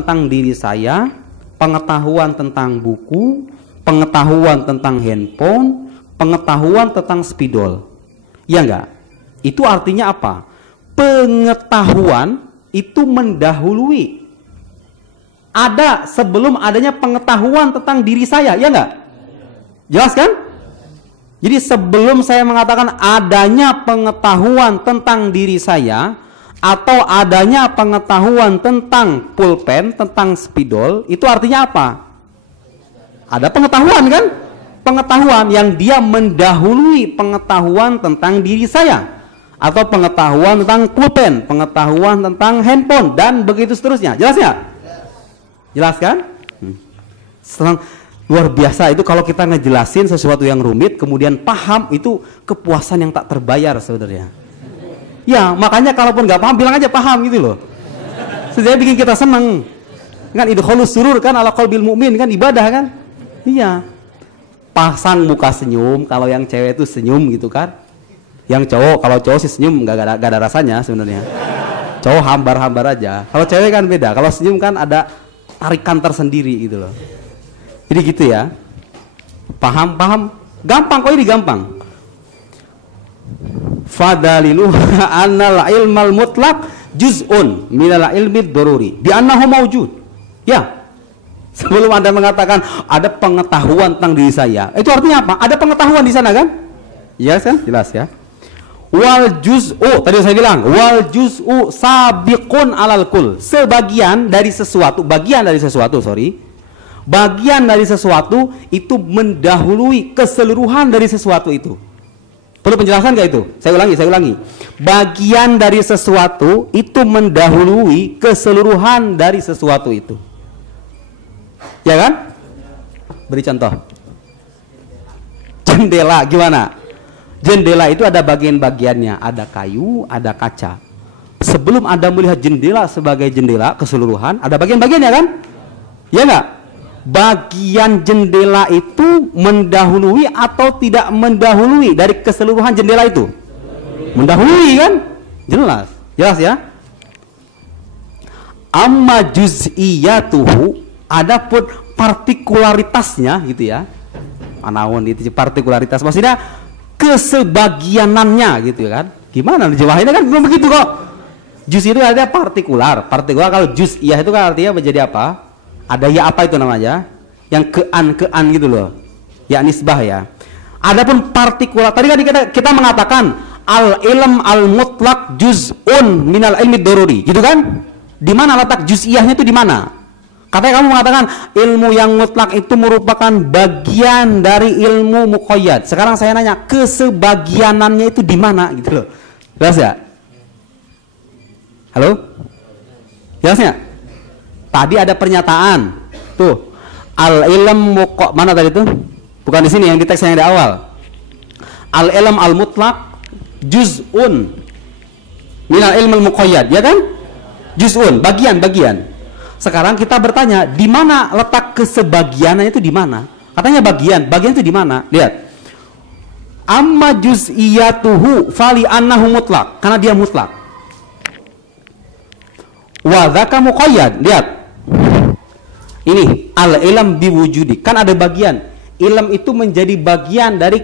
tentang diri saya, pengetahuan tentang buku, pengetahuan tentang handphone, pengetahuan tentang spidol. Ya enggak? Itu artinya apa? Pengetahuan itu mendahului. Ada sebelum adanya pengetahuan tentang diri saya, ya enggak? Jelas kan? Jadi sebelum saya mengatakan adanya pengetahuan tentang diri saya atau adanya pengetahuan tentang pulpen, tentang spidol, itu artinya apa? Ada pengetahuan kan? Pengetahuan yang dia mendahului pengetahuan tentang diri saya, atau pengetahuan tentang pulpen, pengetahuan tentang handphone, dan begitu seterusnya. Jelas ya? Jelas kan? Luar biasa itu kalau kita ngejelasin sesuatu yang rumit kemudian paham, itu kepuasan yang tak terbayar sebenarnya. Ya makanya kalaupun nggak paham bilang aja paham gitu loh. Sebenarnya bikin kita seneng kan, idkholus surur kan ala qalbil mu'min kan, ibadah kan. Iya, pasang muka senyum kalau yang cewek itu senyum gitu kan. Yang cowok, kalau cowok sih senyum nggak ada rasanya sebenarnya. Cowok hambar-hambar aja. Kalau cewek kan beda, kalau senyum kan ada tarikan tersendiri gitu loh. Jadi gitu ya. Paham? Gampang kok, ini gampang. Fadalilu annal ilmal mutlaq juz'un minal ilmi daruri bi annahu mawjud. Ya. Sebelum Anda mengatakan ada pengetahuan tentang diri saya, itu artinya apa? Ada pengetahuan di sana kan? Iya kan? Jelas ya. Wal juz'u, tadi saya bilang, wal juz'u sabiqun alal kul. Bagian dari sesuatu itu mendahului keseluruhan dari sesuatu itu. Perlu penjelasan nggak itu? Saya ulangi. Bagian dari sesuatu itu mendahului keseluruhan dari sesuatu itu. Ya kan? Beri contoh. Jendela gimana? Jendela itu ada bagian-bagiannya, ada kayu, ada kaca. Sebelum Anda melihat jendela sebagai jendela keseluruhan, ada bagian-bagiannya kan? Ya enggak? Bagian jendela itu mendahului atau tidak mendahului dari keseluruhan jendela itu? Mendahului kan? Jelas ya? Amma juz'iyatuhu, adapun partikularitasnya gitu ya. Anaun itu partikularitas, maksudnya kesebagianannya gitu kan. Gimana jelasinnya kan belum begitu kok. Juz itu ada partikular kalau juz'iyah itu kan artinya menjadi apa? Ada ya apa itu namanya? Yang kean gitu loh. Ya nisbah ya. Adapun partikular, tadi kan kita mengatakan al-ilm al-mutlaq juz'un minal ilmi daruri, gitu kan? Di mana letak juz'iyahnya itu di mana? Katanya kamu mengatakan ilmu yang mutlak itu merupakan bagian dari ilmu muqayyad. Sekarang saya nanya, kesebagianannya itu di mana gitu loh. Jelas ya? Halo? Jelasnya? Tadi ada pernyataan tuh, al-ilm mana tadi tuh? Bukan di sini, yang di teks yang di awal. Al-ilm al-mutlaq juz'un minal ilm al-muqayyad, ya kan? Juz'un, bagian. Sekarang kita bertanya, di mana letak kesebagiannya itu di mana? Katanya bagian itu di mana? Lihat. Amma juz'iyatuhu fali annahu mutlaq, karena dia mutlak. Wa dzaka muqayyad, lihat. Ini al-ilm biwujudi, kan ada bagian. Ilm itu menjadi bagian dari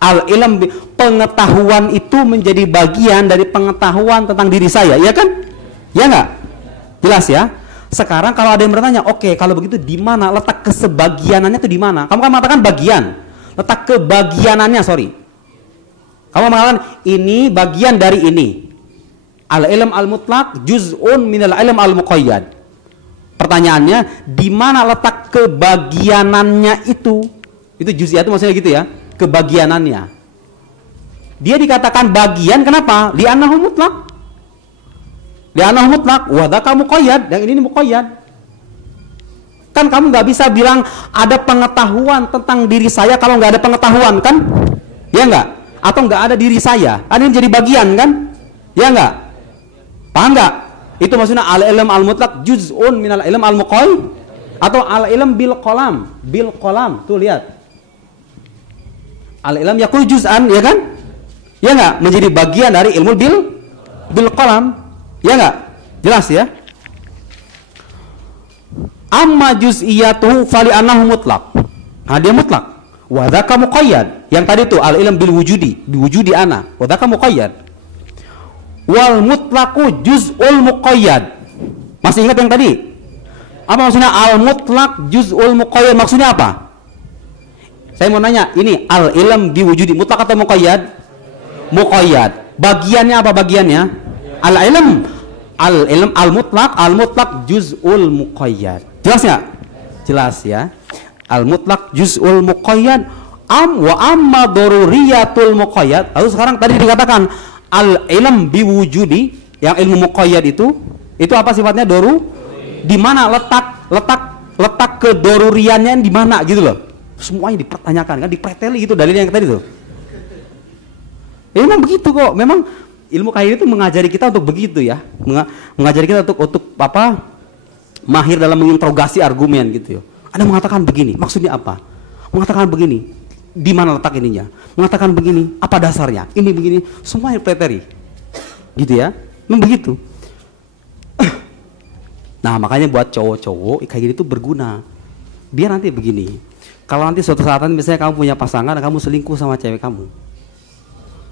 al-ilm, pengetahuan itu menjadi bagian dari pengetahuan tentang diri saya, ya kan? Ya enggak? Jelas ya? Sekarang kalau ada yang bertanya, oke, kalau begitu di mana letak kesebagianannya itu di mana? Kamu kan mengatakan bagian. Letak kebagianannya, Kamu mengatakan ini bagian dari ini. Al-ilm al-mutlaq juz'un minal ilm al-muqayyad. Pertanyaannya, di mana letak kebagianannya itu? Itu juz'iyah itu maksudnya gitu ya, kebagianannya. Dia dikatakan bagian, kenapa? Li'annahu mutlaq. Wa dzaka muqayyad, yang ini muqayyad. Kan kamu nggak bisa bilang ada pengetahuan tentang diri saya kalau nggak ada pengetahuan kan? Ya nggak? Atau nggak ada diri saya? Ada yang jadi bagian kan? Ya nggak? Paham nggak? Itu maksudnya al-ilm al-mutlaq juz'un minal ilm al-muqayyad, atau al-ilm bil qalam. Tuh lihat. Al-ilm yakul juz'an, ya kan? Ya nggak? Menjadi bagian dari ilmu bil qalam. Ya nggak? Jelas ya? Amma juz'iyatuhu fali annahu mutlaq. Nah, dia mutlak. Wa dzaka muqayyad. Yang tadi itu al ilm bil wujudi ana. Wa dzaka muqayyad. Wal mutlaqu juz'ul muqayyad. Masih ingat yang tadi? Apa maksudnya al mutlaq juz'ul muqayyad? Maksudnya apa? Saya mau nanya, ini al ilm bi wujudi mutlak atau muqayyad? Muqayyad. Bagiannya apa bagiannya? Al ilm. Al ilm al mutlaq juz'ul muqayyad. Jelas nggak? Jelas ya. Al mutlaq juz'ul muqayyad wa amma daruriyatul muqayyad. Lalu sekarang tadi dikatakan al ilm bi wujudi, yang ilmu muqayyad itu apa sifatnya? Di mana letak kedoruriannya di mana gitu loh. Semuanya dipertanyakan kan, dipreteli gitu dalilnya yang tadi tuh. Memang begitu kok. Memang ilmu kayak itu mengajari kita untuk begitu ya. Mengajari kita untuk apa? Mahir dalam menginterogasi argumen gitu ya. Ada mengatakan begini, maksudnya apa? Mengatakan begini, di mana letak ininya? Mengatakan begini, apa dasarnya? Ini begini, semuanya dipreteli. Gitu ya. Memang begitu. Nah, makanya buat cowok-cowok kayak gini tuh berguna. Biar nanti begini. Kalau nanti suatu saat misalnya kamu punya pasangan dan kamu selingkuh sama cewek kamu,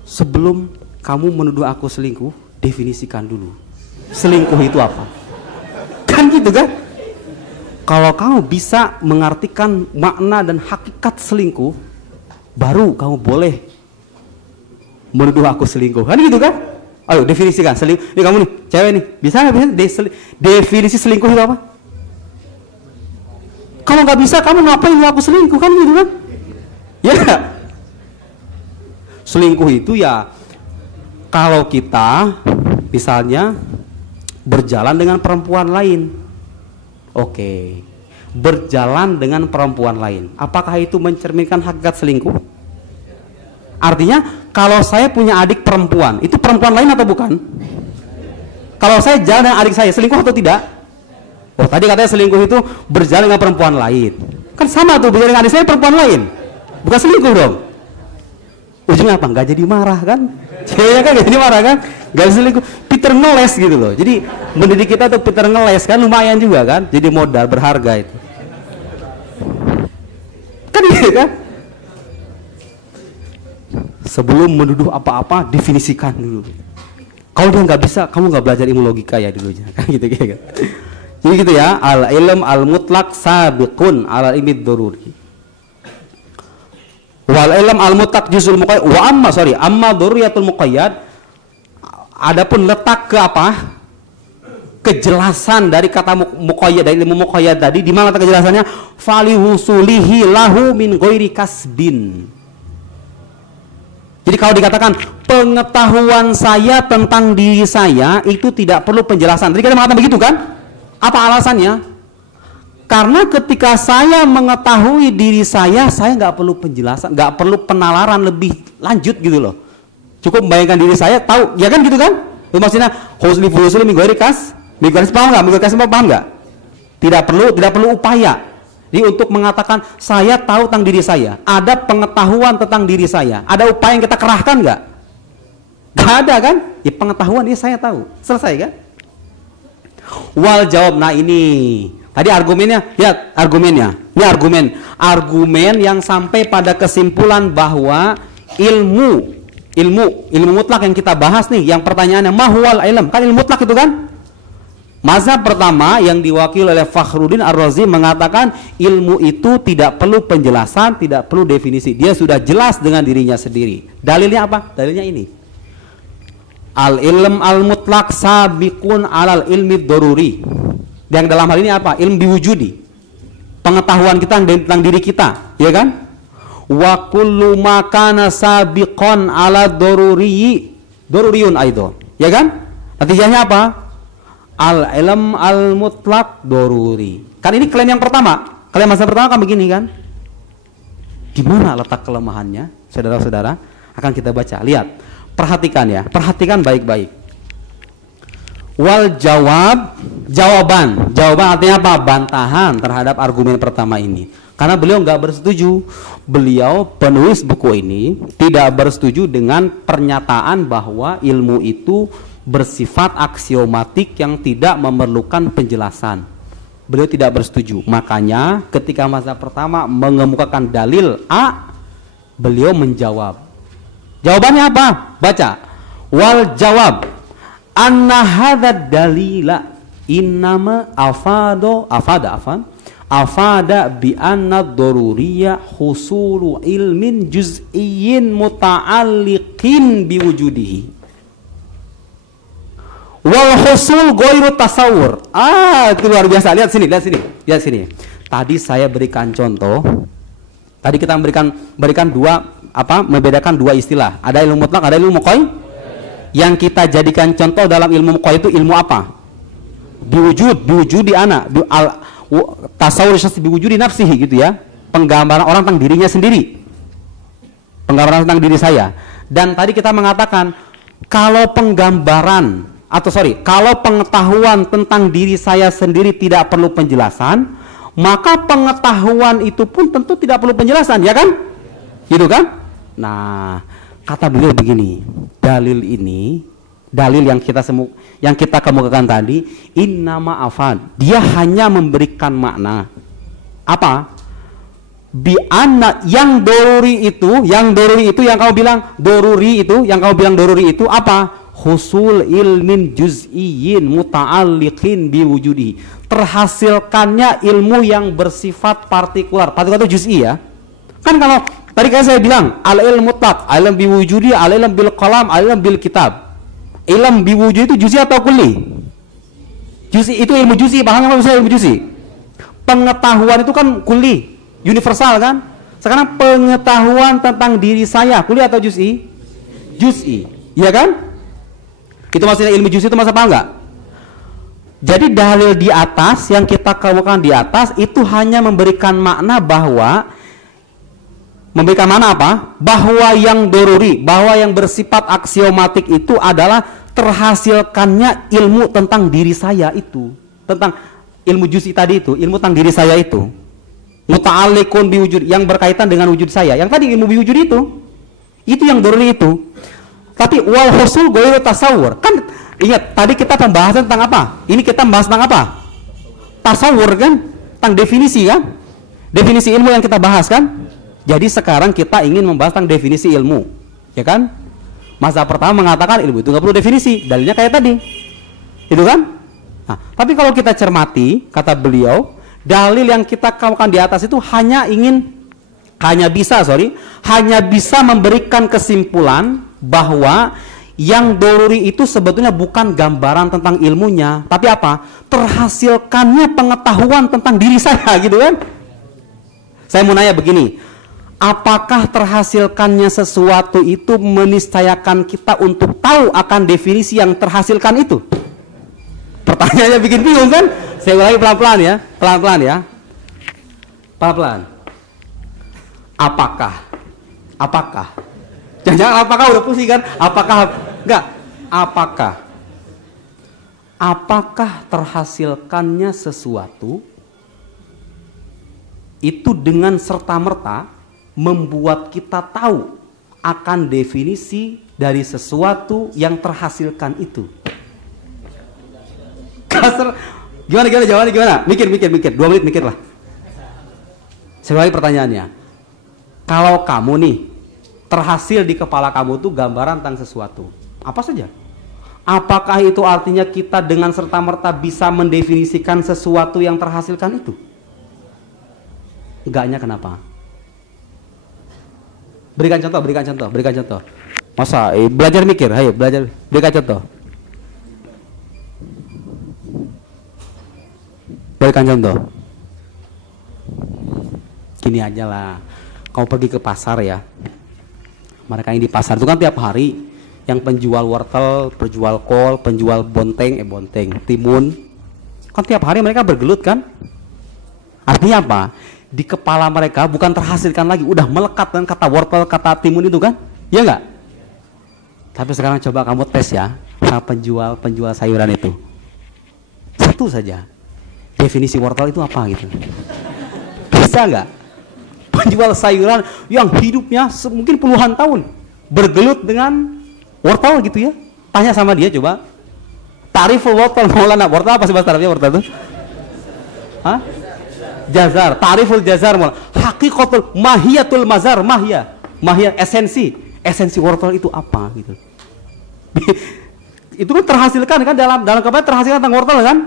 sebelum kamu menuduh aku selingkuh, definisikan dulu selingkuh itu apa. Kan gitu kan? Kalau kamu bisa mengartikan makna dan hakikat selingkuh, baru kamu boleh menuduh aku selingkuh. Kan gitu kan? Ayo definisikan selingkuh. Ini kamu nih, cewek nih, bisa nggak definisi selingkuh itu apa? Kalau nggak bisa, kamu ngapain aku selingkuh? Kan gitu kan? Ya gak? Selingkuh itu ya kalau kita misalnya berjalan dengan perempuan lain. Oke, berjalan dengan perempuan lain, apakah itu mencerminkan hakikat selingkuh? Artinya kalau saya punya adik perempuan, itu perempuan lain atau bukan? Kalau saya jalan dengan adik saya, selingkuh atau tidak? Oh, tadi katanya selingkuh itu berjalan dengan perempuan lain. Kan sama tuh, berjalan dengan adik saya perempuan lain. Bukan selingkuh dong. Ujungnya apa? Nggak jadi marah kan? Ceweknya kan nggak jadi marah kan? Nggak selingkuh. Peter ngeles gitu loh. Jadi mendidik kita tuh Peter ngeles kan lumayan juga kan? Jadi modal berharga itu. Kan gitu kan? Sebelum menuduh apa-apa, definisikan dulu. Kalau dia nggak bisa, kamu nggak belajar ilmu logika ya dulunya. Kan gitu kan? Jadi gitu ya. Al ilm al mutlaq sabiqun al ilmi daruri. Wal ilm al mutlaq juzul muqayyad wa amma daruriyatul muqayyad. Adapun letak ke apa? Kejelasan dari kata muqayyad, dari ilmu muqayyad tadi, di mana letak kejelasannya? Fali husulihi lahu min ghairi kasbin. Jadi kalau dikatakan pengetahuan saya tentang diri saya itu tidak perlu penjelasan. Tadi kita mengatakan begitu kan? Apa alasannya? Karena ketika saya mengetahui diri saya nggak perlu penjelasan, nggak perlu penalaran lebih lanjut gitu loh. Cukup membayangkan diri saya, tahu, ya kan gitu kan? Itu maksudnya husli fuhusli minggu kas, paham nggak? Minggu kas paham nggak? Tidak perlu upaya. Jadi untuk mengatakan saya tahu tentang diri saya, ada pengetahuan tentang diri saya, ada upaya yang kita kerahkan nggak? Nggak ada kan? Ya pengetahuan ini saya tahu, selesai kan? Wal jawab, nah ini tadi argumennya, lihat argumennya. Ini argumen yang sampai pada kesimpulan bahwa ilmu mutlak yang kita bahas nih, yang pertanyaannya mahwal ilm, kan ilmu mutlak itu kan? Mazhab pertama yang diwakili oleh Fakhruddin Ar-Razi mengatakan ilmu itu tidak perlu penjelasan, tidak perlu definisi. Dia sudah jelas dengan dirinya sendiri. Dalilnya apa? Dalilnya ini. Al-ilm al-mutlaq sabiqun alal ilmi daruri. Yang dalam hal ini apa? Ilmu biwujudi. Pengetahuan kita tentang diri kita, ya kan? Wa kullu ma kana sabiqan ala daruriyun aidan. Ya kan? Natijahnya apa? Al-ilm al-mutlaq daruri. Kan ini klaim yang pertama. Klaim masa pertama kan begini kan? Di mana letak kelemahannya? Saudara-saudara, akan kita baca. Lihat, perhatikan ya. Perhatikan baik-baik. Wal jawaban artinya apa? Bantahan terhadap argumen pertama ini. Karena beliau nggak bersetuju. Beliau penulis buku ini tidak bersetuju dengan pernyataan bahwa ilmu itu bersifat aksiomatik yang tidak memerlukan penjelasan. Beliau tidak bersetuju. Makanya ketika mazhab pertama mengemukakan dalil A, beliau menjawab. Jawabannya apa? Baca. Wal jawab anna hadzal dalila innama afada bi anna daruriyya husulu ilmin juz'iyyin muta'alliqin bi wujudihi wal husul ghairu tasawwur. Itu luar biasa. Lihat sini. Tadi saya berikan contoh. Tadi kita berikan dua membedakan dua istilah. Ada ilmu mutlak, ada ilmu muqayyad. Yang kita jadikan contoh dalam ilmu muqayyad itu ilmu apa? Biwujudi ana, tasawur syahsi biwujudi nafsihi gitu ya. Penggambaran orang tentang dirinya sendiri. Penggambaran tentang diri saya. Dan tadi kita mengatakan kalau pengetahuan tentang diri saya sendiri tidak perlu penjelasan, maka pengetahuan itu pun tentu tidak perlu penjelasan, ya kan? Gitu kan? Nah, kata beliau begini, dalil yang kita kemukakan tadi, innama afad, dia hanya memberikan makna apa? Bi anna yang doruri itu yang kamu bilang doruri itu apa? Husul ilmin juz'iyyin muta'alliqin biwujudi, terhasilkannya ilmu yang bersifat partikular itu juz'i ya. Kan kalau tadi kan saya bilang al ilmu mutlaq, al ilm biwujudi, al ilm bil qalam, al ilm bil kitab. Ilm biwujudi itu juz'i atau kulli? Juz'i itu ilmu juz'i, paham apa maksudnya ilmu juz'i? Pengetahuan itu kan kulli, universal kan? Sekarang pengetahuan tentang diri saya kulli atau juz'i? Juz'i, iya kan? Itu maksudnya ilmu juz'i itu masa apa enggak? Jadi dalil di atas yang kita kemukakan di atas itu hanya memberikan makna bahwa bahwa yang doruri, bahwa yang bersifat aksiomatik itu adalah terhasilkannya ilmu tentang diri saya itu, tentang ilmu juz'i tadi itu, ilmu tentang diri saya itu, muta'alliqun biwujud, yang berkaitan dengan wujud saya. Yang tadi ilmu biwujud itu yang doruri itu. Tapi wal husul ghairu tasawwur. Kan ingat tadi kita pembahasan tentang apa? Ini kita membahas tentang apa? Tasawwur kan? Tentang definisi kan? Definisi ilmu yang kita bahas kan? Jadi sekarang kita ingin membahas tentang definisi ilmu, ya kan? Mazhab pertama mengatakan ilmu itu nggak perlu definisi, dalilnya kayak tadi, itu kan? Nah, tapi kalau kita cermati, kata beliau, dalil yang kita kemukakan di atas itu hanya bisa memberikan kesimpulan bahwa yang doruri itu sebetulnya bukan gambaran tentang ilmunya, tapi apa? Terhasilkannya pengetahuan tentang diri saya, gitu kan? Saya mau nanya begini, apakah terhasilkannya sesuatu itu meniscayakan kita untuk tahu akan definisi yang terhasilkan itu? Pertanyaannya bikin bingung kan? Saya ulangi pelan-pelan ya. Apakah? Jangan-jangan apakah udah pusing kan? Apakah terhasilkannya sesuatu itu dengan serta-merta membuat kita tahu akan definisi dari sesuatu yang terhasilkan itu? Gimana jawabannya gimana? Mikir 2 menit mikir lah. Sekali pertanyaannya, kalau kamu nih terhasil di kepala kamu tuh gambaran tentang sesuatu, apa saja, apakah itu artinya kita dengan serta-merta bisa mendefinisikan sesuatu yang terhasilkan itu? Enggaknya kenapa? Berikan contoh. Masa belajar mikir, ayo belajar, berikan contoh. Gini aja lah, kamu pergi ke pasar ya. Mereka yang di pasar itu kan tiap hari, yang penjual wortel, penjual kol, penjual bonteng, timun, kan tiap hari mereka bergelut kan? Artinya apa? Di kepala mereka bukan terhasilkan lagi, udah melekat kan kata wortel, kata timun itu kan? Ya enggak? Tapi sekarang coba kamu tes ya, sama penjual sayuran itu. Satu saja, definisi wortel itu apa gitu? Bisa enggak? Penjual sayuran yang hidupnya mungkin puluhan tahun bergelut dengan wortel gitu ya, tanya sama dia coba, tariful wortel Maulana, wortel apa sih bahasa Arabnya wortel itu? Hah? Jazar, ta'riful jazar, haqiqatul mahiyatul mazar, mahiyah esensi wortel itu apa gitu. Itu kan terhasilkan kan dalam kepada terhasilkan tentang wortel kan?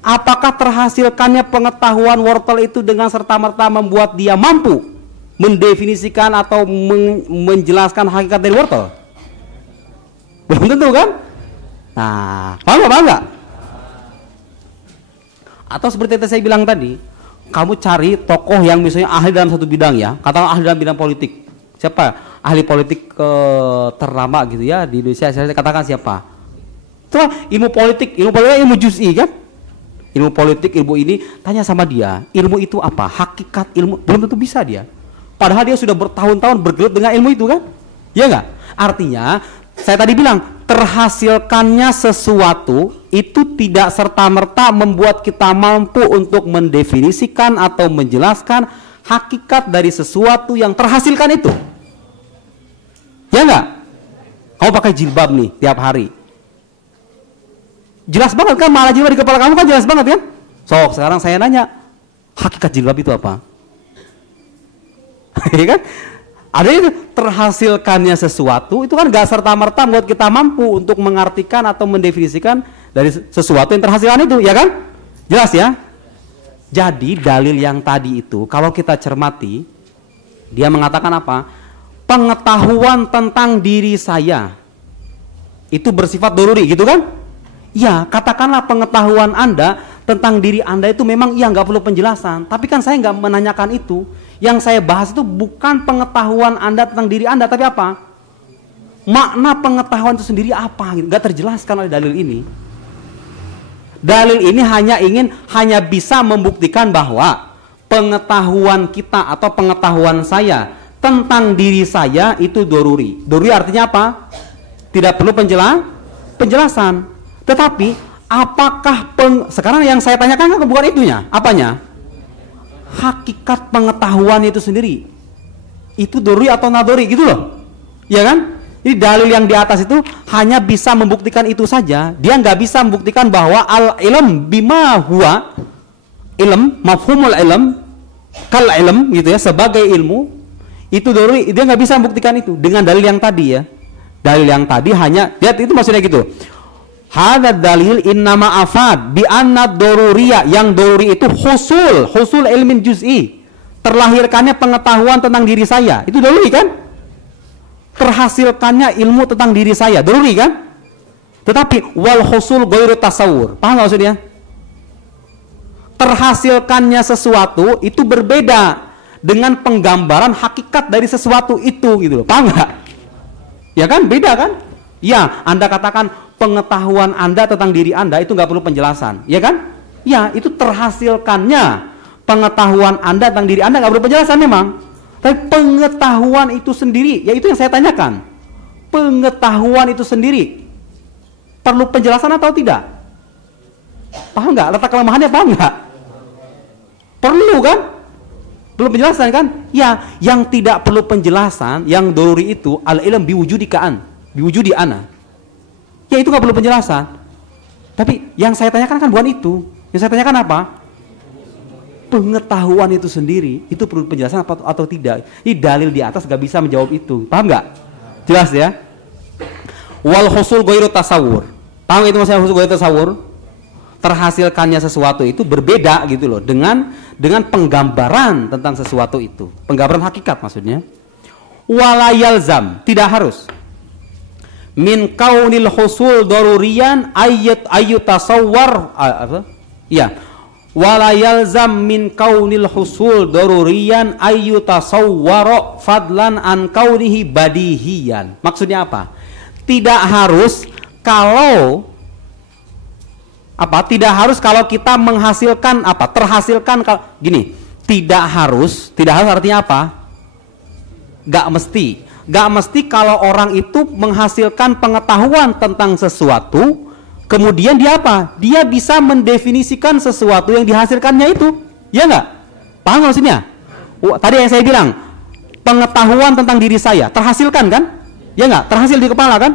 Apakah terhasilkannya pengetahuan wortel itu dengan serta-merta membuat dia mampu mendefinisikan atau menjelaskan hakikat dari wortel? Belum tentu kan? Nah, paham nggak? Atau seperti yang saya bilang tadi, kamu cari tokoh yang misalnya ahli dalam satu bidang ya, katakanlah ahli dalam bidang politik. Siapa ahli politik ternama gitu ya di Indonesia? Saya katakan siapa? Itu ilmu politik ilmu juz'i kan? Ilmu politik, ilmu ini, tanya sama dia, ilmu itu apa? Hakikat ilmu, belum tentu bisa dia. Padahal dia sudah bertahun-tahun bergelut dengan ilmu itu kan? Ya nggak? Artinya, saya tadi bilang, terhasilkannya sesuatu itu tidak serta-merta membuat kita mampu untuk mendefinisikan atau menjelaskan hakikat dari sesuatu yang terhasilkan itu. Ya nggak? Kamu pakai jilbab nih tiap hari. Jelas banget kan, malah jilbab di kepala kamu kan jelas banget kan? Sok, sekarang saya nanya, hakikat jilbab itu apa? Ya kan? Ada itu terhasilkannya sesuatu itu kan gak serta-merta membuat kita mampu untuk mengartikan atau mendefinisikan dari sesuatu yang terhasilkan itu, ya kan? Jelas ya? Jadi dalil yang tadi itu kalau kita cermati, dia mengatakan apa? Pengetahuan tentang diri saya itu bersifat doruri, gitu kan? Ya, katakanlah pengetahuan Anda tentang diri Anda itu memang nggak perlu penjelasan. Tapi kan saya nggak menanyakan itu. Yang saya bahas itu bukan pengetahuan Anda tentang diri Anda, tapi apa? Makna pengetahuan itu sendiri apa? Nggak terjelaskan oleh dalil ini. Dalil ini hanya bisa membuktikan bahwa pengetahuan kita atau pengetahuan saya tentang diri saya itu doruri. Doruri artinya apa? Tidak perlu penjelasan. Tetapi apakah sekarang yang saya tanyakan kan bukan itunya, apanya? Hakikat pengetahuan itu sendiri itu doruri atau nadori gitu loh, ya kan? Jadi dalil yang di atas itu hanya bisa membuktikan itu saja, dia nggak bisa membuktikan bahwa al-ilm bima huwa ilm, mafhumul ilm kal ilm gitu ya, sebagai ilmu itu doruri, dia nggak bisa membuktikan itu dengan dalil yang tadi ya. Dalil yang tadi hanya, lihat itu maksudnya gitu. Hadad dalil innama afad bi anna doruriya, yang doruri itu husul ilmin juz'i, terlahirkannya pengetahuan tentang diri saya, itu doruri kan? Terhasilkannya ilmu tentang diri saya, doruri kan? Tetapi wal husul ghairu tasawur, paham nggak maksudnya? Terhasilkannya sesuatu itu berbeda dengan penggambaran hakikat dari sesuatu itu gitu loh, paham nggak? Ya kan, beda kan? Ya, Anda katakan pengetahuan Anda tentang diri Anda itu nggak perlu penjelasan, ya kan? Ya, itu terhasilkannya pengetahuan Anda tentang diri Anda nggak perlu penjelasan memang. Tapi pengetahuan itu sendiri, ya itu yang saya tanyakan. Pengetahuan itu sendiri perlu penjelasan atau tidak? Paham nggak? Letak kelemahannya paham nggak? Perlu kan? Perlu penjelasan kan? Ya, yang tidak perlu penjelasan, yang doruri itu al-ilm biwujudi ana. Ya itu nggak perlu penjelasan. Tapi yang saya tanyakan kan bukan itu. Yang saya tanyakan apa? Pengetahuan itu sendiri itu perlu penjelasan atau tidak? Ini dalil di atas nggak bisa menjawab itu. Paham nggak? Jelas ya? Wal husul ghairu tasawur. Paham itu maksudnya husul ghairu tasawur? Terhasilkannya sesuatu itu berbeda gitu loh dengan penggambaran tentang sesuatu itu. Penggambaran hakikat maksudnya. Wala yalzam, tidak harus. Min kaunil husul daruriyan ayyutasawwar apa? Ya. Wala yalzam min kaunil husul daruriyan ayyutasawwara fadlan an kaunihi badihiyan. Maksudnya apa? Tidak harus kalau apa? Tidak harus kalau kita menghasilkan apa? Terhasilkan kalau gini, tidak harus artinya apa? Gak mesti kalau orang itu menghasilkan pengetahuan tentang sesuatu, kemudian dia apa? Dia bisa mendefinisikan sesuatu yang dihasilkannya itu, ya nggak? Paham maksudnya? Tadi yang saya bilang, pengetahuan tentang diri saya terhasilkan kan? Ya nggak? Terhasil di kepala kan?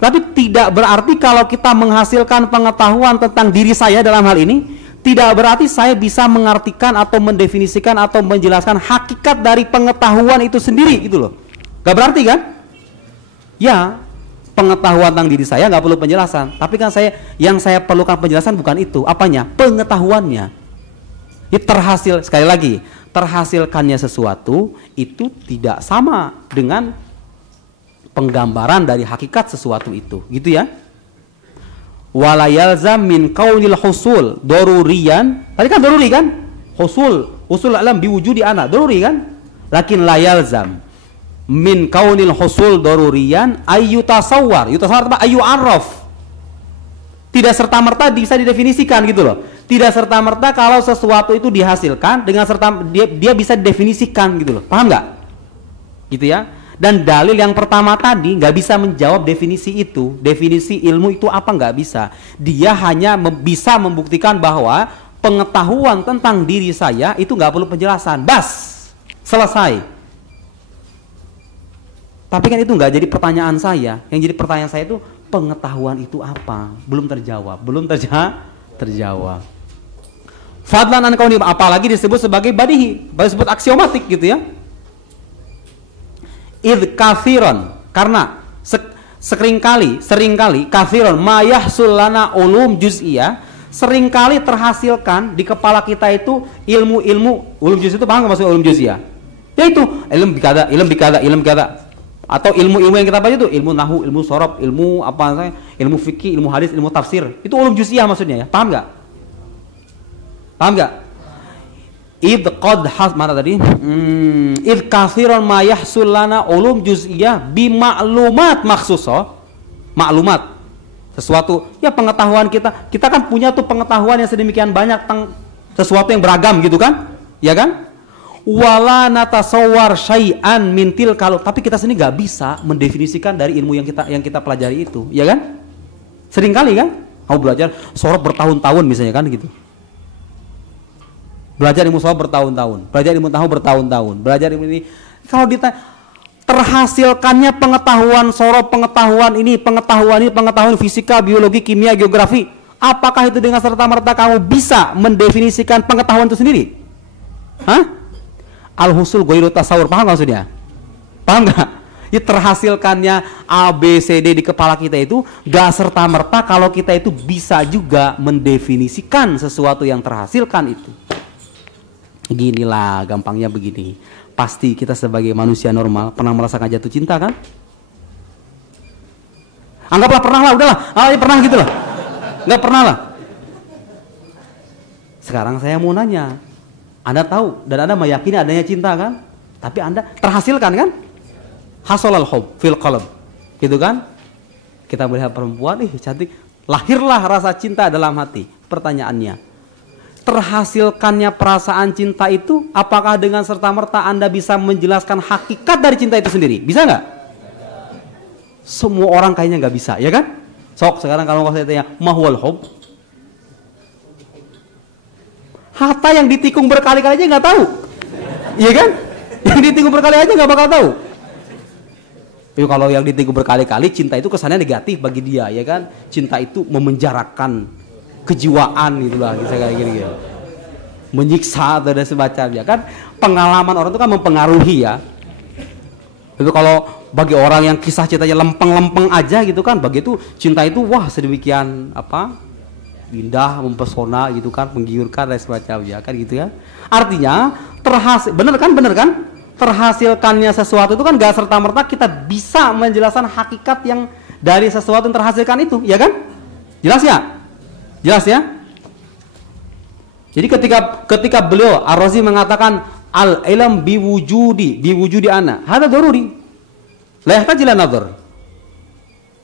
Tapi tidak berarti kalau kita menghasilkan pengetahuan tentang diri saya dalam hal ini, tidak berarti saya bisa mengartikan atau mendefinisikan atau menjelaskan hakikat dari pengetahuan itu sendiri gitu loh. Gak berarti kan? Ya, pengetahuan tentang diri saya nggak perlu penjelasan. Tapi kan yang saya perlukan penjelasan bukan itu. Apanya? Pengetahuannya. Itu sekali lagi, terhasilkannya sesuatu itu tidak sama dengan penggambaran dari hakikat sesuatu itu. Gitu ya. Wala yalzam min kaunil husul daruriyan. Tadi kan daruri kan? Husul alam biwujudi ana, daruri kan? Lakin la yalzam min kaunil husul daruriyan ayyutasawwar. Yutasawwar apa? Ayyu'arraf. Tidak serta-merta bisa didefinisikan gitu loh. Tidak serta-merta kalau sesuatu itu dihasilkan dengan dia bisa didefinisikan gitu loh. Paham nggak? Gitu ya. Dan dalil yang pertama tadi nggak bisa menjawab definisi itu. Definisi ilmu itu apa nggak bisa. Dia hanya bisa membuktikan bahwa pengetahuan tentang diri saya itu nggak perlu penjelasan. Bas, selesai. Tapi kan itu nggak jadi pertanyaan saya. Yang jadi pertanyaan saya itu pengetahuan itu apa? Belum terjawab. Terjawab. Fadlan an kauni, apalagi disebut sebagai badihi, disebut aksiomatik gitu ya. Id kafiron, karena seringkali kafiron mayahsul lana ulum juz'iyah, seringkali terhasilkan di kepala kita itu ilmu-ilmu ulum juz itu. Paham nggak maksud ulum juz'iyah? Yaitu ilmu bikada atau ilmu-ilmu yang kita baca itu ilmu nahu, ilmu sorob, ilmu apa, ilmu fikih, ilmu hadis, ilmu tafsir, itu ulum juz'iyah maksudnya ya. Paham nggak? Id qad mana tadi? Id katsiran ma yahsul lana ulum juz'iyah bi ma'lumat makhsusah. Maklumat sesuatu ya, pengetahuan kita kan punya tuh pengetahuan yang sedemikian banyak tentang sesuatu yang beragam gitu kan? Ya kan? Wala natasawwar syai'an min tilkal, tapi kita sendiri nggak bisa mendefinisikan dari ilmu yang kita pelajari itu, ya kan? Sering kali kan? Kamu belajar sorab bertahun-tahun misalnya kan gitu. Belajar ilmu sholat bertahun-tahun, belajar ilmu tahu bertahun-tahun, belajar ilmu ini. Kalau terhasilkannya pengetahuan sorob, pengetahuan fisika, biologi, kimia, geografi, apakah itu dengan serta-merta kamu bisa mendefinisikan pengetahuan itu sendiri? Hah? Al-husul ghairu tasawur, paham nggak maksudnya? Paham nggak? Ya, terhasilkannya A, B, C, D di kepala kita itu gak serta-merta kalau kita itu bisa juga mendefinisikan sesuatu yang terhasilkan itu. Ginilah gampangnya begini. Pasti kita sebagai manusia normal pernah merasakan jatuh cinta kan? Anggaplah pernah lah, udahlah. Ya pernah gitu lah. Nggak pernah lah. Sekarang saya mau nanya. Anda tahu dan Anda meyakini adanya cinta kan? Tapi Anda terhasilkan kan? Hasolal hub fil qalb. Gitu kan? Kita melihat perempuan, cantik. Lahirlah rasa cinta dalam hati. Pertanyaannya, terhasilkannya perasaan cinta itu apakah dengan serta-merta Anda bisa menjelaskan hakikat dari cinta itu sendiri? Bisa nggak? Semua orang kayaknya nggak bisa, ya kan? Sok sekarang kalau saya tanya mahwal hub, harta yang ditikung berkali-kali aja nggak tahu, iya kan? Yang ditikung berkali aja nggak bakal tahu. Yuk, kalau yang ditikung berkali-kali, cinta itu kesannya negatif bagi dia, ya kan? Cinta itu memenjarakan kejiwaan itulah, kayak gini, menyiksa atau dan semacamnya kan. Pengalaman orang itu kan mempengaruhi ya. Itu kalau bagi orang yang kisah cintanya lempeng-lempeng aja gitu kan, bagi itu cinta itu wah sedemikian apa, indah, mempesona gitu kan, menggiurkan dan semacamnya kan gitu ya. Artinya bener kan? Terhasilkannya sesuatu itu kan gak serta-merta kita bisa menjelaskan hakikat yang dari sesuatu yang terhasilkan itu, ya kan? Jelas ya? Jelas ya? Jadi ketika beliau Ar-Razi mengatakan al-ilm biwujudi ana, hada daruri. La yahtaj ila nadhar.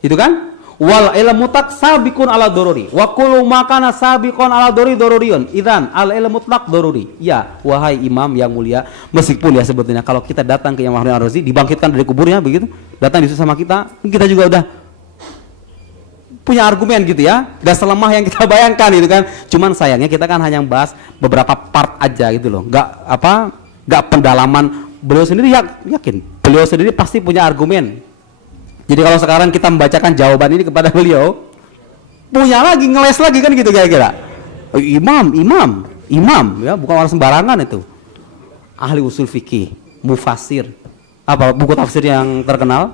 Itu kan? Wal ilmu mutlaq sabiqun ala daruri. Wa kullu ma kana sabiqun ala daruri daruriyun. Idzan al-ilmu mutlaq daruri. Ya, wahai imam yang mulia, meskipun ya sebetulnya kalau kita datang ke Imam Ar-Razi dibangkitkan dari kuburnya begitu, datang di sama kita juga udah punya argumen gitu ya, gak selemah yang kita bayangkan gitu kan. Cuman sayangnya kita kan hanya bahas beberapa part aja gitu loh, gak pendalaman. Beliau sendiri yakin, beliau sendiri pasti punya argumen. Jadi kalau sekarang kita membacakan jawaban ini kepada beliau, punya lagi, ngeles lagi kan gitu kira-kira. Imam ya, bukan orang sembarangan itu. Ahli usul fikih, mufassir. Apa buku tafsir yang terkenal?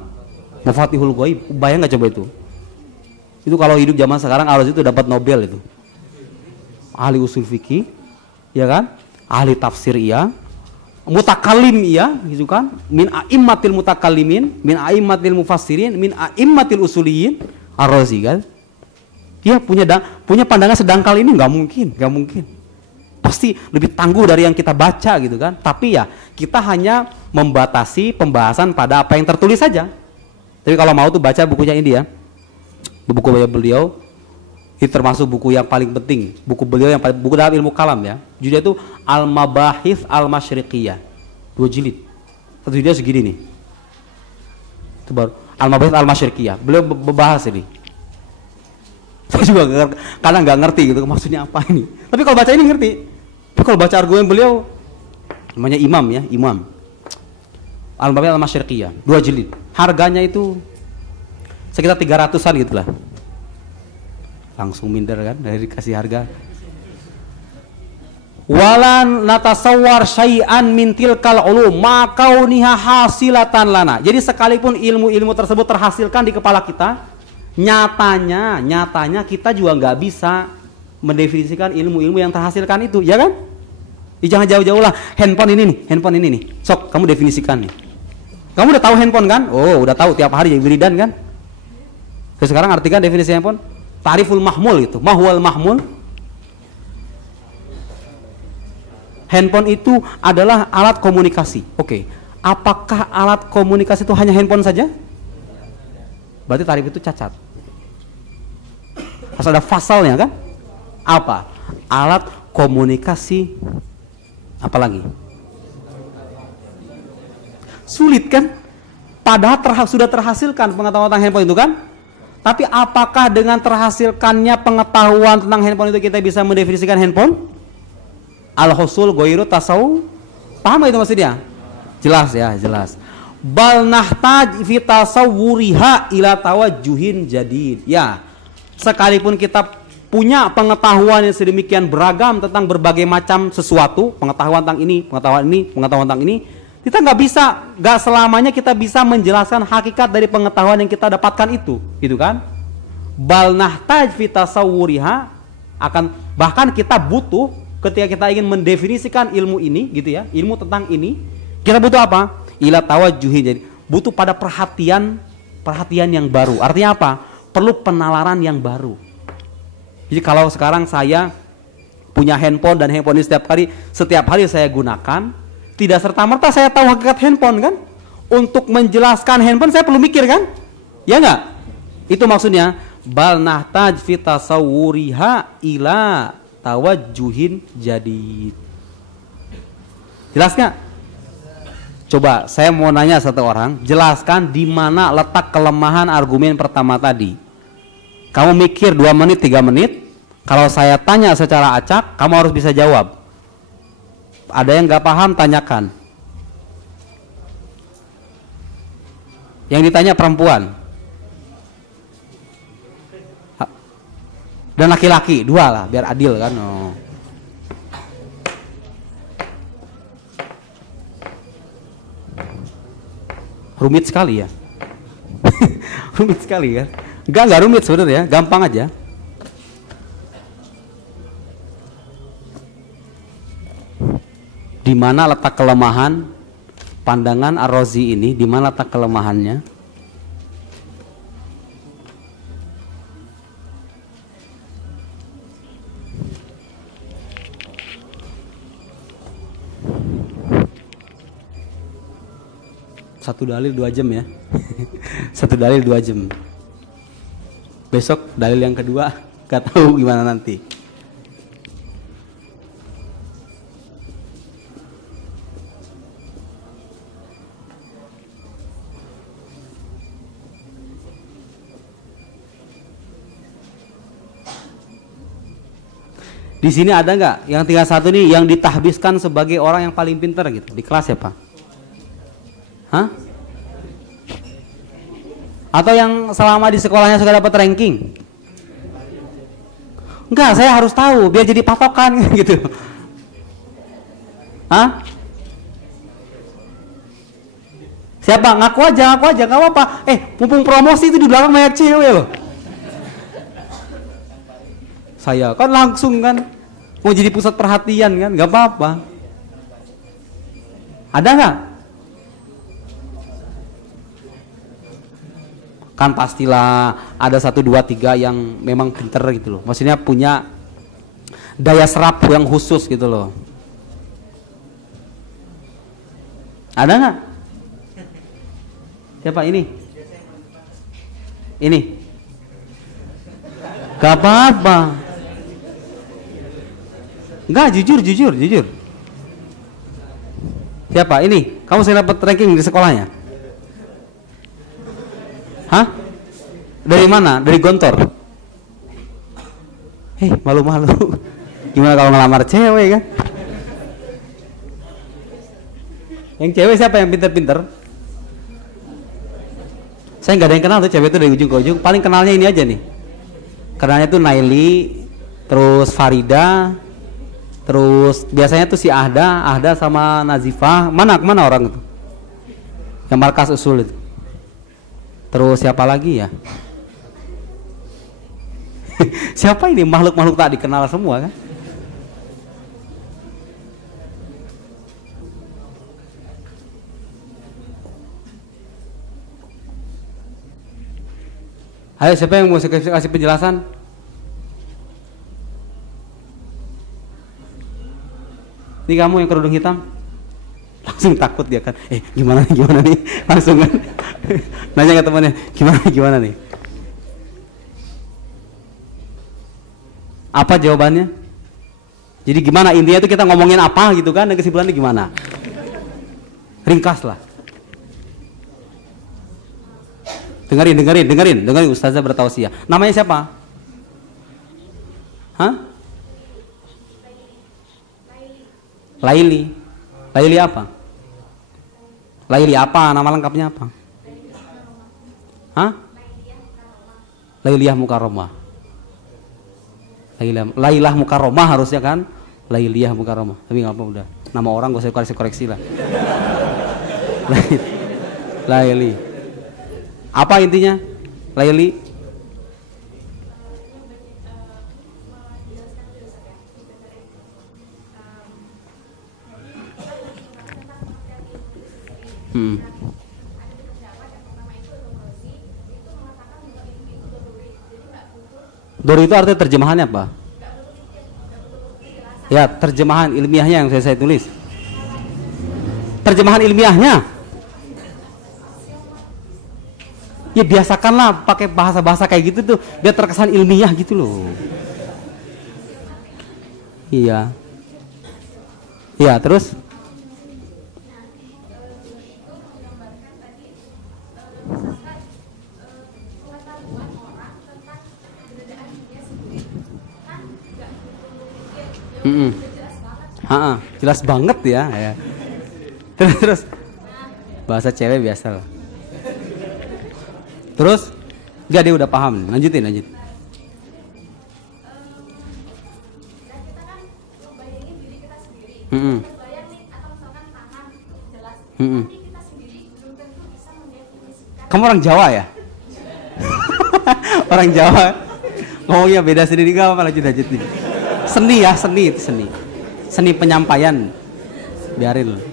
Mafatihul Ghaib. Bayang nggak coba itu? Itu kalau hidup zaman sekarang harus itu dapat Nobel itu. Ahli usul fikih, ya kan? Ahli tafsir iya, mutakalim iya, gitu kan? Min a'immatil mutakallimin, min a'immatil mufassirin, min a'immatil usuliyin, Ar-Razi kan? Dia punya pandangan sedangkal ini nggak mungkin. Pasti lebih tangguh dari yang kita baca gitu kan. Tapi ya kita hanya membatasi pembahasan pada apa yang tertulis saja. Tapi kalau mau tuh baca bukunya ini ya. Buku beliau itu termasuk buku yang paling penting. Buku beliau yang paling, buku dalam ilmu kalam ya. Judulnya itu Al-Mabahith Al-Masyriqiyah. 2 jilid. Satu jilid segini nih. Itu baru Al-Mabahith Al-Masyriqiyah. Beliau membahas ini. Saya juga kadang nggak ngerti gitu maksudnya apa ini. Tapi kalau baca ini ngerti. Tapi kalau baca argumen beliau, namanya Imam. Al-Mabahith Al-Masyriqiyah, 2 jilid. Harganya itu sekitar 300-an gitulah. Langsung minder kan dari dikasih harga. Walan natasawwar syai'an min tilkal ulum makauniha hasilatan lana. Jadi sekalipun ilmu-ilmu tersebut terhasilkan di kepala kita, nyatanya kita juga nggak bisa mendefinisikan ilmu-ilmu yang terhasilkan itu, ya kan? Jangan jauh-jauh lah. Handphone ini nih. Sok, kamu definisikan nih. Kamu udah tahu handphone kan? Oh, udah tahu tiap hari jadi wiridan kan? Terus sekarang artikan definisi handphone. Ta'riful mahmul gitu. Mahwal mahmul. Handphone itu adalah alat komunikasi. Oke. Apakah alat komunikasi itu hanya handphone saja? Berarti tarif itu cacat. Harus ada fasalnya kan? Apa? Alat komunikasi apa lagi? Sulit kan? Padahal sudah terhasilkan pengetahuan tentang handphone itu kan? Tapi apakah dengan terhasilkannya pengetahuan tentang handphone itu kita bisa mendefinisikan handphone? Al-husul ghairu tasawu. Paham itu maksudnya? Jelas ya, jelas. Bal nahtaj fi tasawwuriha ila tawajjuhin jadid. Ya, sekalipun kita punya pengetahuan yang sedemikian beragam tentang berbagai macam sesuatu, pengetahuan tentang ini, pengetahuan tentang ini, kita nggak selamanya kita bisa menjelaskan hakikat dari pengetahuan yang kita dapatkan itu, gitu kan? Bal nahtaj fi tasawwuriha, bahkan kita butuh ketika kita ingin mendefinisikan ilmu ini, gitu ya, ilmu tentang ini, kita butuh apa? Ila tawajjuhin, jadi butuh pada perhatian yang baru. Artinya apa? Perlu penalaran yang baru. Jadi kalau sekarang saya punya handphone dan handphone ini setiap hari saya gunakan, tidak serta-merta saya tahu hakikat handphone kan? Untuk menjelaskan handphone saya perlu mikir kan? Ya enggak? Itu maksudnya bal nahtaj fi tasawwuriha ila tawajjuhin jadid. Jelas nggak? Coba saya mau nanya satu orang, jelaskan di mana letak kelemahan argumen pertama tadi. Kamu mikir 2 menit, 3 menit. Kalau saya tanya secara acak, kamu harus bisa jawab. Ada yang nggak paham, tanyakan. Yang ditanya perempuan dan laki-laki, 2 lah, biar adil kan. Oh. Rumit sekali ya. Rumit sekali kan. Enggak rumit sebenarnya, gampang aja. Di mana letak kelemahan pandangan Ar-Razi ini? Di mana letak kelemahannya? Satu dalil 2 jam ya. Satu dalil 2 jam. Besok dalil yang kedua, gak tahu gimana nanti. Di sini ada nggak yang tinggal satu nih yang ditahbiskan sebagai orang yang paling pintar gitu di kelas ya Pak? Hah? Atau yang selama di sekolahnya sudah dapat ranking? Enggak, saya harus tahu biar jadi patokan gitu. Hah? Siapa? Ngaku aja, nggak apa-apa. Mumpung promosi itu di belakang banyak cewek loh. Saya kan langsung kan mau jadi pusat perhatian kan, nggak apa-apa. Ada nggak? Kan pastilah ada 1, 2, 3 yang memang pinter gitu loh. Maksudnya punya daya serap yang khusus gitu loh. Ada nggak? Siapa ini? Ini? Gak apa-apa. Enggak, jujur. Siapa? Ini? Kamu sering dapat ranking di sekolahnya? Hah? Dari mana? Dari Gontor? Malu-malu. Gimana kalau ngelamar cewek kan? Yang cewek siapa yang pinter-pinter? Saya nggak ada yang kenal tuh cewek itu dari ujung ke ujung. Paling kenalnya ini aja nih. Kenalnya tuh Naili, terus Farida, terus biasanya tuh si Ahda sama Nazifah. Mana orang itu? Yang markas usul itu. Terus siapa lagi ya? Siapa ini makhluk-makhluk tak dikenal semua kan? Ayo, siapa yang mau kasih penjelasan? Ini kamu yang kerudung hitam? Langsung takut dia kan. Gimana nih? Langsung kan. Nanya ke temannya, gimana nih? Apa jawabannya? Jadi gimana intinya itu kita ngomongin apa gitu kan, dan kesimpulannya gimana? Ringkas lah. Dengerin Ustazah bertausiah. Namanya siapa? Hah? Laili apa? Laili apa? Nama lengkapnya apa? Hah? Lailiyah Mukarramah. Lailah Mukarramah harusnya kan? Lailiyah Mukarramah. Tapi nggak apa, udah. Nama orang gak usah koreksi lah. Laili. Apa intinya? Laili? Dori itu artinya terjemahannya apa? Ya, terjemahan ilmiahnya yang saya tulis. Terjemahan ilmiahnya. Ya biasakanlah pakai bahasa-bahasa kayak gitu tuh biar terkesan ilmiah gitu loh. Iya. Iya, terus? Jelas banget ya. Terus bahasa cewek biasa lah. Terus dia udah paham. Lanjut. Kita kan ngebayangin diri kita sendiri. Bayang nih, atau misalkan tangan jelas. Tapi kita sendiri belum tentu bisa mendefinisikan. Kamu orang Jawa ya? Orang Jawa ngomongnya beda sendiri, gak apa-apa, lanjut. Seni ya, itu seni penyampaian, biarin loh.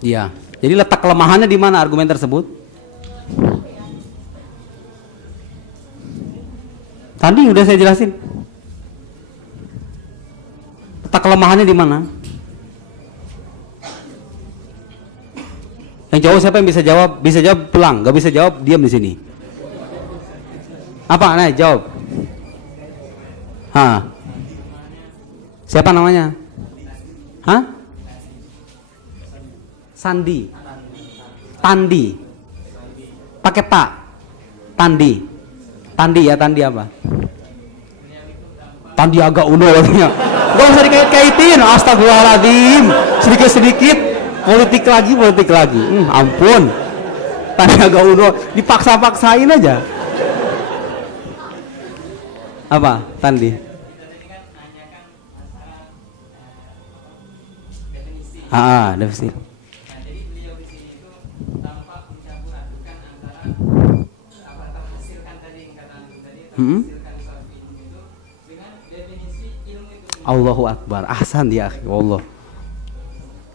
Iya. Jadi letak kelemahannya di mana argumen tersebut? Tadi udah saya jelasin. Letak kelemahannya di mana? Yang jawab siapa yang bisa jawab? Bisa jawab pulang, nggak bisa jawab diam di sini. Apa? Nah, jawab. Siapa namanya? Sandi. Tandi. Pakai tak. Tandi. Tandi apa? Tandi agak uno artinya. Gak usah dikait-kaitin. Astagfirullahaladzim. Sedikit-sedikit politik lagi. Ampun. Sandiaga Uno dipaksa-paksain aja. Apa, Tandi? Definisi. Jadi beliau di sini itu tanpa mencampur adukan antara apa terhasilkan tadi yang kata antum tadi, terhasilkan suatu ilmu itu dengan definisi ilmu itu sendiri. Allahu Akbar. Ahsan ya akhi, Allah.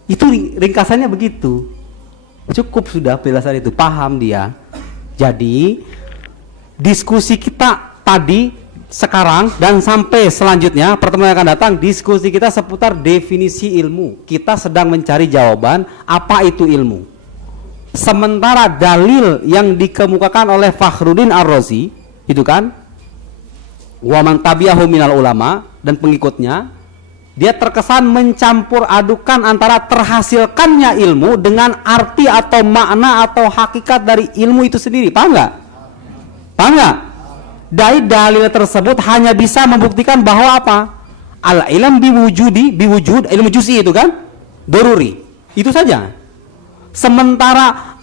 Itu ringkasannya begitu. Cukup sudah penjelasan itu, paham dia. Jadi diskusi kita tadi, sekarang dan sampai selanjutnya pertemuan yang akan datang, diskusi kita seputar definisi ilmu. Kita sedang mencari jawaban apa itu ilmu. Sementara dalil yang dikemukakan oleh Fakhruddin Ar-Razi itu kan, wa man tabi'ahu minal ulama, dan pengikutnya, dia terkesan mencampur adukan antara terhasilkannya ilmu dengan arti atau makna atau hakikat dari ilmu itu sendiri. Paham nggak? Paham nggak? Dari dalil tersebut hanya bisa membuktikan bahwa apa? Al-ilm biwujud, ilmu juz'i itu kan? Daruri. Itu saja. Sementara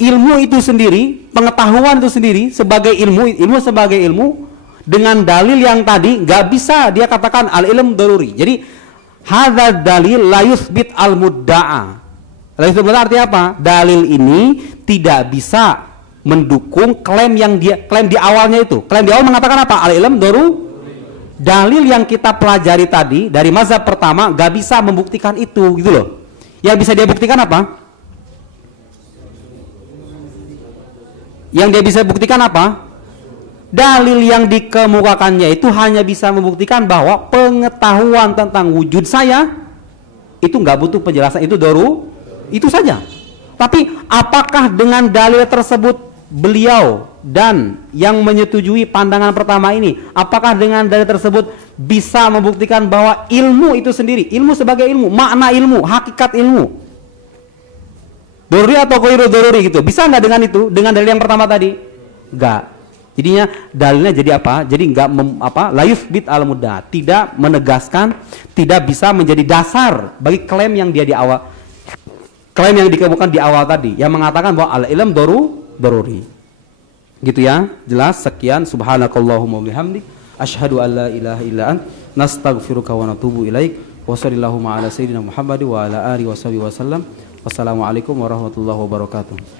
ilmu itu sendiri, pengetahuan itu sendiri sebagai ilmu sebagai ilmu, dengan dalil yang tadi nggak bisa dia katakan al-ilm daruri. Jadi hadza dalil la yuthbit al-mudda'a. La yuthbit artinya apa? Dalil ini tidak bisa mendukung klaim di awalnya itu. Klaim di awal mengatakan apa? Al-ilm daruri. Dalil yang kita pelajari tadi dari mazhab pertama nggak bisa membuktikan itu, gitu loh. Yang bisa dia buktikan apa? Yang dia bisa buktikan apa? Dalil yang dikemukakannya itu hanya bisa membuktikan bahwa pengetahuan tentang wujud saya itu nggak butuh penjelasan, itu itu saja. Tapi apakah dengan dalil tersebut beliau dan yang menyetujui pandangan pertama ini, apakah dengan dalil tersebut bisa membuktikan bahwa ilmu itu sendiri, ilmu sebagai ilmu, makna ilmu, hakikat ilmu, daruri atau ghairu daruri gitu, bisa nggak dengan itu, dengan dalil yang pertama tadi? Nggak. Jadinya dalilnya jadi apa? Jadi nggak la yuthbit al-mudda, tidak menegaskan, tidak bisa menjadi dasar bagi klaim yang dia di awal, klaim yang dikemukakan di awal tadi, yang mengatakan bahwa al-ilm daruri. Gitu ya, jelas. Sekian, subhanakallahumma bihamdik, asyhadu an la ilaha illa ant, nastaghfiruka wa natubu ilaik, wa sallallahu ala sayyidina Muhammad wa ala alihi wa sahbihi wasallam. Wassalamualaikum warahmatullahi wabarakatuh.